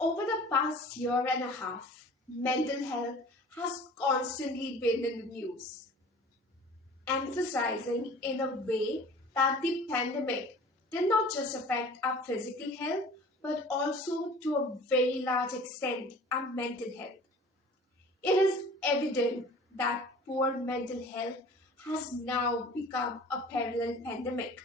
Over the past year and a half, mental health has constantly been in the news, emphasizing in a way that the pandemic did not just affect our physical health but also to a very large extent our mental health. It is evident that poor mental health has now become a parallel pandemic,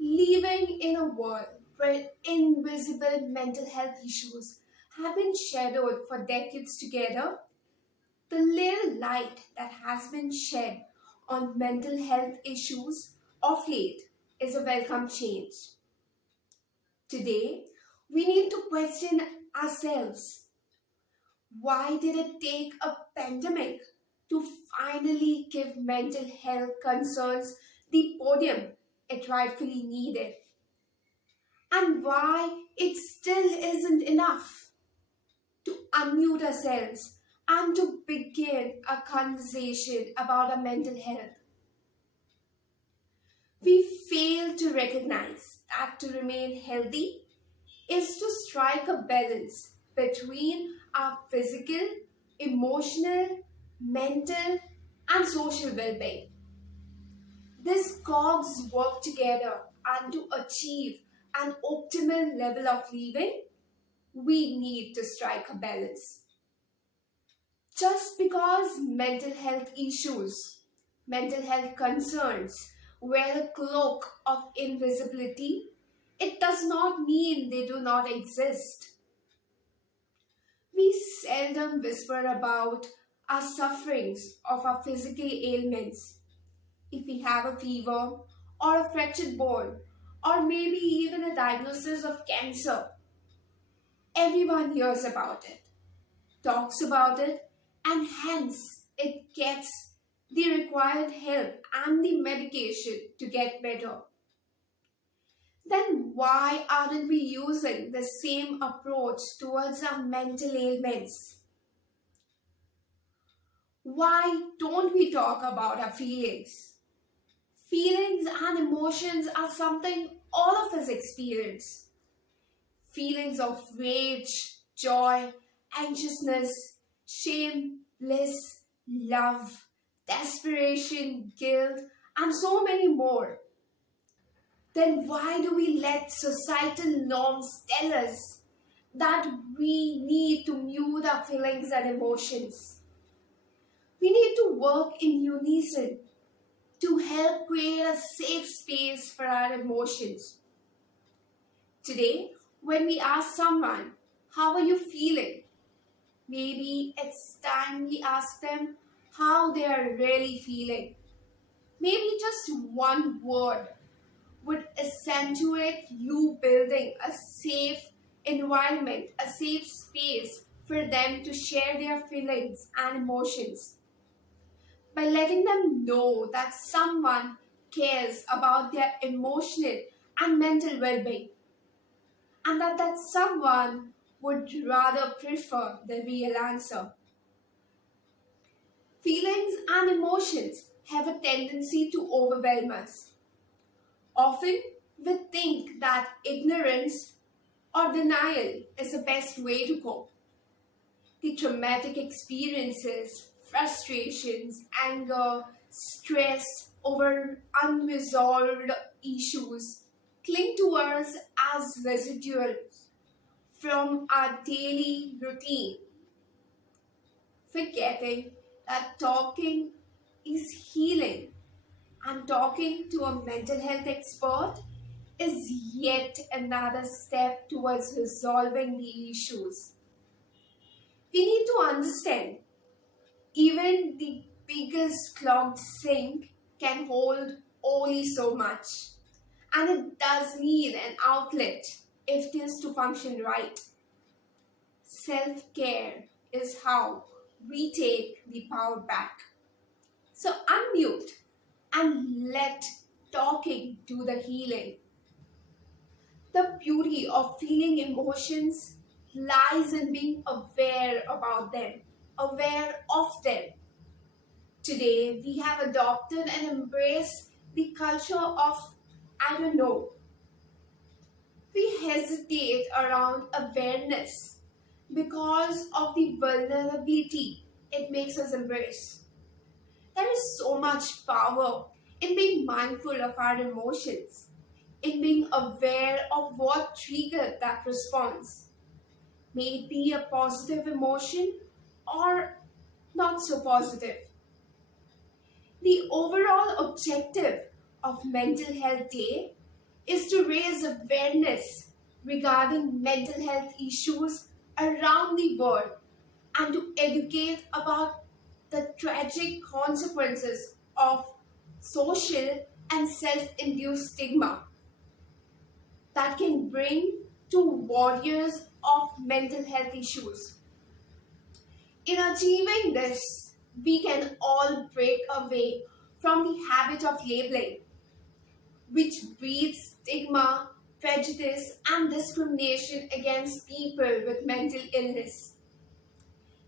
living in a world where invisible mental health issues have been shadowed for decades together. The little light that has been shed on mental health issues of late is a welcome change. Today, we need to question ourselves. Why did it take a pandemic to finally give mental health concerns the podium it rightfully needed? And why it still isn't enough to unmute ourselves and to begin a conversation about our mental health? We fail to recognize that to remain healthy is to strike a balance between our physical, emotional, mental, and social well being. These cogs work together, and to achieve an optimal level of living, we need to strike a balance. Just because mental health issues, mental health concerns wear a cloak of invisibility, it does not mean they do not exist. We seldom whisper about our sufferings of our physical ailments. If we have a fever or a fractured bone or maybe even a diagnosis of cancer, everyone hears about it, talks about it, and hence it gets the required help and the medication to get better. Then why aren't we using the same approach towards our mental ailments? Why don't we talk about our feelings? Feelings and emotions are something all of us experience. Feelings of rage, joy, anxiousness, shame, bliss, love, desperation, guilt, and so many more. Then why do we let societal norms tell us that we need to mute our feelings and emotions? We need to work in unison to help create a safe space for our emotions. Today, when we ask someone, how are you feeling? Maybe it's time we ask them how they are really feeling. Maybe just one word would accentuate you building a safe environment, a safe space for them to share their feelings and emotions. By letting them know that someone cares about their emotional and mental well being, and that someone would rather prefer the real answer. Feelings and emotions have a tendency to overwhelm us. Often, we think that ignorance or denial is the best way to cope. The traumatic experiences, frustrations, anger, stress over unresolved issues cling to us as residuals from our daily routine, forgetting that talking is healing and talking to a mental health expert is yet another step towards resolving the issues. We need to understand even the biggest clogged sink can hold only so much, and it does need an outlet if it is to function right. Self care is how we take the power back. So unmute and let talking do the healing. The beauty of feeling emotions lies in being aware about them, aware of them. Today, we have adopted and embraced the culture of I don't know. We hesitate around awareness because of the vulnerability it makes us embrace. There is so much power in being mindful of our emotions, in being aware of what triggered that response. May it be a positive emotion or not so positive. The overall objective of Mental Health Day is to raise awareness regarding mental health issues around the world and to educate about the tragic consequences of social and self induced stigma that can bring to warriors of mental health issues. In achieving this, we can all break away from the habit of labeling, which breeds stigma, prejudice, and discrimination against people with mental illness.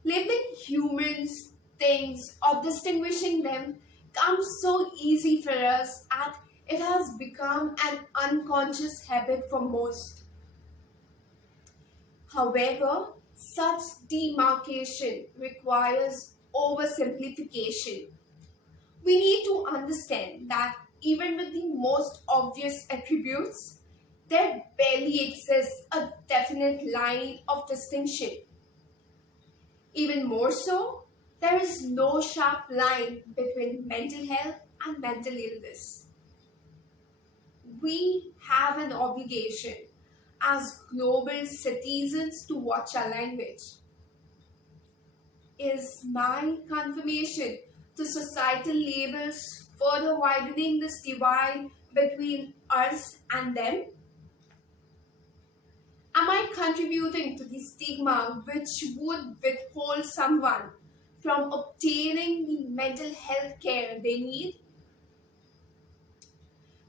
Labeling humans, things, or distinguishing them comes so easy for us and it has become an unconscious habit for most. However, such demarcation requires oversimplification. We need to understand that even with the most obvious attributes, there barely exists a definite line of distinction. Even more so, there is no sharp line between mental health and mental illness. We have an obligation as global citizens to watch our language. Is my confirmation to societal labels further widening this divide between us and them? Am I contributing to the stigma which would withhold someone from obtaining the mental health care they need?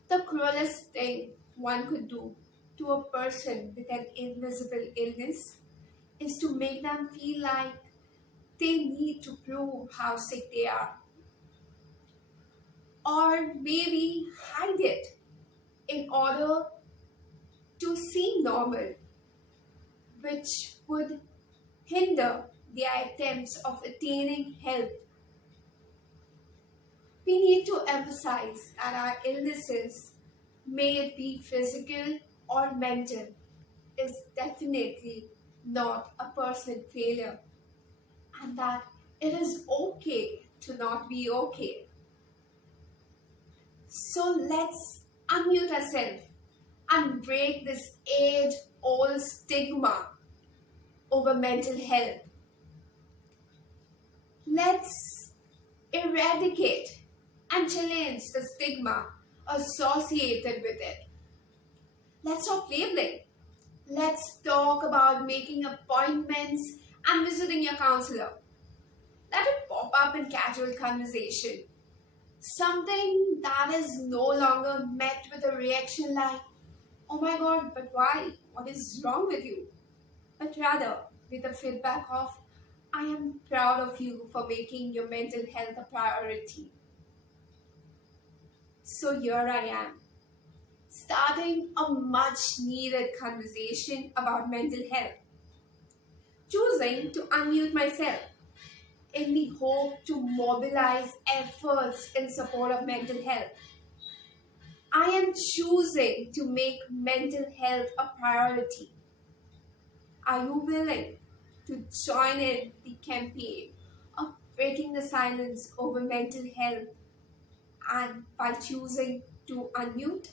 The cruelest thing one could do to a person with an invisible illness is to make them feel like they need to prove how sick they are, or maybe hide it in order to seem normal, which would hinder their attempts of attaining health. We need to emphasize that our illnesses, may it be physical or mental, is definitely not a personal failure, and that it is okay to not be okay. So let's unmute ourselves and break this age old stigma over mental health. Let's eradicate and challenge the stigma associated with it. Let's stop labeling. Let's talk about making appointments and visiting your counselor. Let it pop up in casual conversation. Something that is no longer met with a reaction like, oh my god, but why? What is wrong with you? But rather with the feedback of, I am proud of you for making your mental health a priority. So here I am, starting a much needed conversation about mental health, choosing to unmute myself in the hope to mobilize efforts in support of mental health. I am choosing to make mental health a priority. Are you willing to join in the campaign of breaking the silence over mental health and by choosing to unmute?